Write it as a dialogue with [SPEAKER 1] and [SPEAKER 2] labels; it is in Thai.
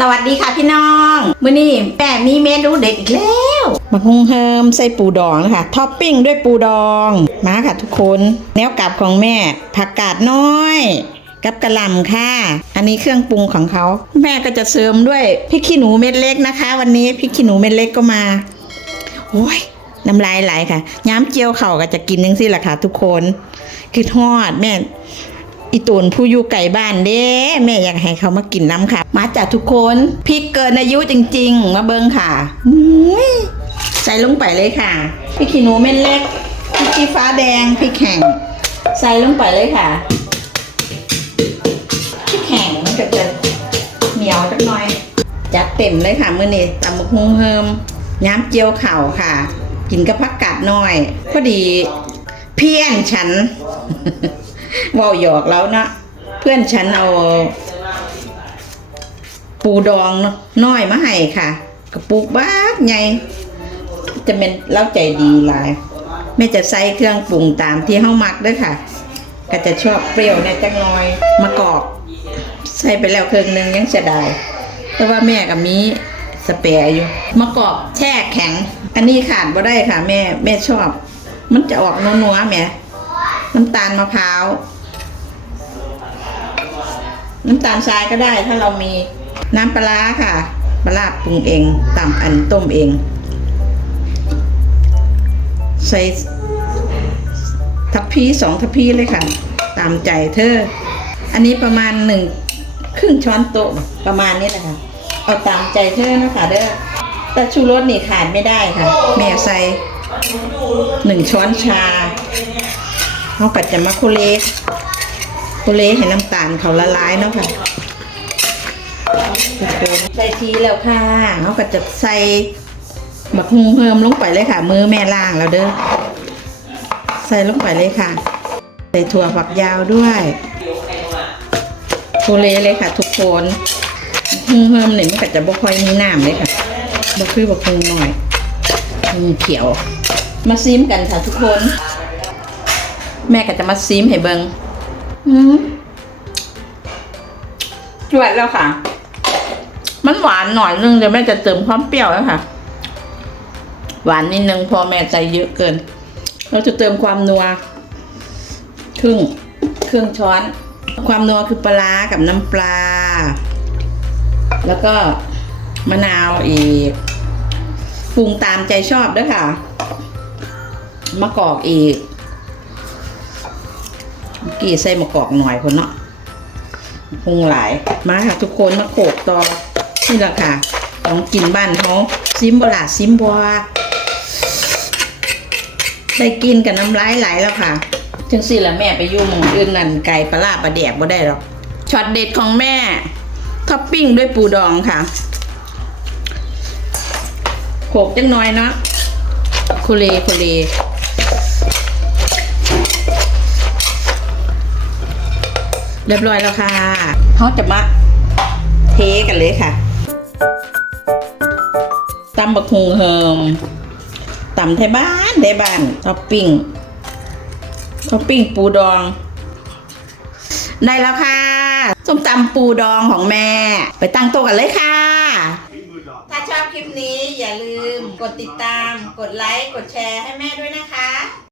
[SPEAKER 1] สวัสดีค่ะพี่น้องมื้อนี้แม่มีเมนูเด็ดอีกแล้วมะฮุงเฮิมใส่ปูดองนะคะท็อปปิ้งด้วยปูดอง มาค่ะทุกคน แนวกลับของแม่ ผักกาดน้อย กับกระหล่ำค่ะ อันนี้เครื่องปรุงของเขา แม่ก็จะเสริมด้วยพริกขี้หนูเม็ดเล็กนะคะ วันนี้พริกขี้หนูเม็ดเล็กก็มาโอ้ยน้ำลายไหลค่ะย้ำเจียวเข่าก็จะกินยังสิล่ะค่ะ ทุกคนคือทอดแม่ อีตูนผู้อยู่ไก่บ้านเด้แม่อยากให้เขามากินน้ำค่ะ มาจากทุกคนพริกเกินอายุจริง ๆ มาเบิงค่ะใส่ลงไปเลยค่ะพริกขี้หนูเม็ดเล็กพริกชี้ฟ้าแดงพริกแห้งใส่ลงไปเลยค่ะพริกแห้งมันก็จะเหนียวจักหน่อย จัดเต็มเลยค่ะมื้อนี้ตำบักฮุงเฮิมย้ำเจียวเข่าค่ะ กินกับผักกาดน้อยพอดีเพี้ยนฉัน ว่าหยอกแล้วนะเพื่อนฉันเอาปูดองน้อยมาให้ค่ะ กระปุกบ้ากใหญ่จะเป็นเล่าใจดีหลายแม่จะใส่เครื่องปรุงตามที่เฮามักด้วยค่ะ ก็จะชอบเปรี้ยวในจักหน้อยมะกอก ใส่ไปแล้วเครึ่งหนึงยังเสียดายแต่ว่าแม่กับมีสเปรย์อยู่มะกอกแช่แข็ง อันนี้ขาดบ่ได้ค่ะ แม่แม่ชอบ มันจะออกนัวๆแหม่ น้ำตาลมะพร้าว น้ำตาลทรายก็ได้ถ้าเรามีน้ำปลาค่ะปลาปรุงเองตามอันต้มเอง ใส่ทัพพีสองทัพพีเลยค่ะ ตามใจเธอ อันนี้ประมาณหนึ่งครึ่งช้อนโต๊ะประมาณนี้แหละค่ะ เอาตามใจเธอนะคะเด้อแต่ชูรสนี่ขาดไม่ได้ค่ะ แม่ใส่หนึ่งช้อนชา เขาปัดจะมาคุเลสคุเลให้น้ำตาลเขาละลายเนาะค่ะใส่ทีแล้วค่ะเขาก็จะใส่บักฮุงเพิ่มลงไปเลยค่ะ มือแม่ล่างแล้วเด้อ ใส่ลงไปเลยค่ะ ใส่ถั่วฝักยาวด้วยโคเลเลยค่ะ ทุกคนฮุงเพิ่มเนี่ยมันก็จะบ่ค่อยมีน้ำเลยค่ะบ่คือบักฮุงหน่อยฮุงเขียว มาซิมกันค่ะทุกคน แม่ก็จะมาซิมให้เบิงอืมจวดแล้วค่ะ มันหวานหน่อยนึงเดี๋ยวแม่จะเติมความเปรี้ยวแล้วค่ะ หวานนิดนึงเพอแม่ใจเยอะเกิน เราจะเติมความนัวครึ่งครึ่งช้อน ความนัวคือปลาร้ากับน้ำปลา แล้วก็มะนาวอีกปรุงตามใจชอบด้วยค่ะมะกอกอีกเมื่อ กี้ใส่มะกอกหน่อยคนเนาะพุงหลายมาค่ะทุกคนมาโขกต่อนี่แหละค่ะของกินบ้านเขาซิมบลาซิมบัวได้กินกับน้ำลายไหลแล้วค่ะจังสิละแม่ไปยุ่งอื่นนั่นไก่ปลาร้าปลาแดกบ่ได้หรอกช็อตเด็ดของแม่ท็อปปิ้งด้วยปูดองค่ะโขกจังน้อยเนาะคุเลคุเล เรียบร้อยแล้วค่ะเขาจะมาเทกันเลยค่ะตำบักฮุงเฮิมตำไทยบ้านไทยบ้านท็อปปิ้งท็อปปิ้งปูดอง ได้แล้วค่ะส้มตำปูดองของแม่ ไปตั้งโต๊ะกันเลยค่ะ ถ้าชอบคลิปนี้อย่าลืมกดติดตาม กดไลค์ กดแชร์ให้แม่ด้วยนะคะ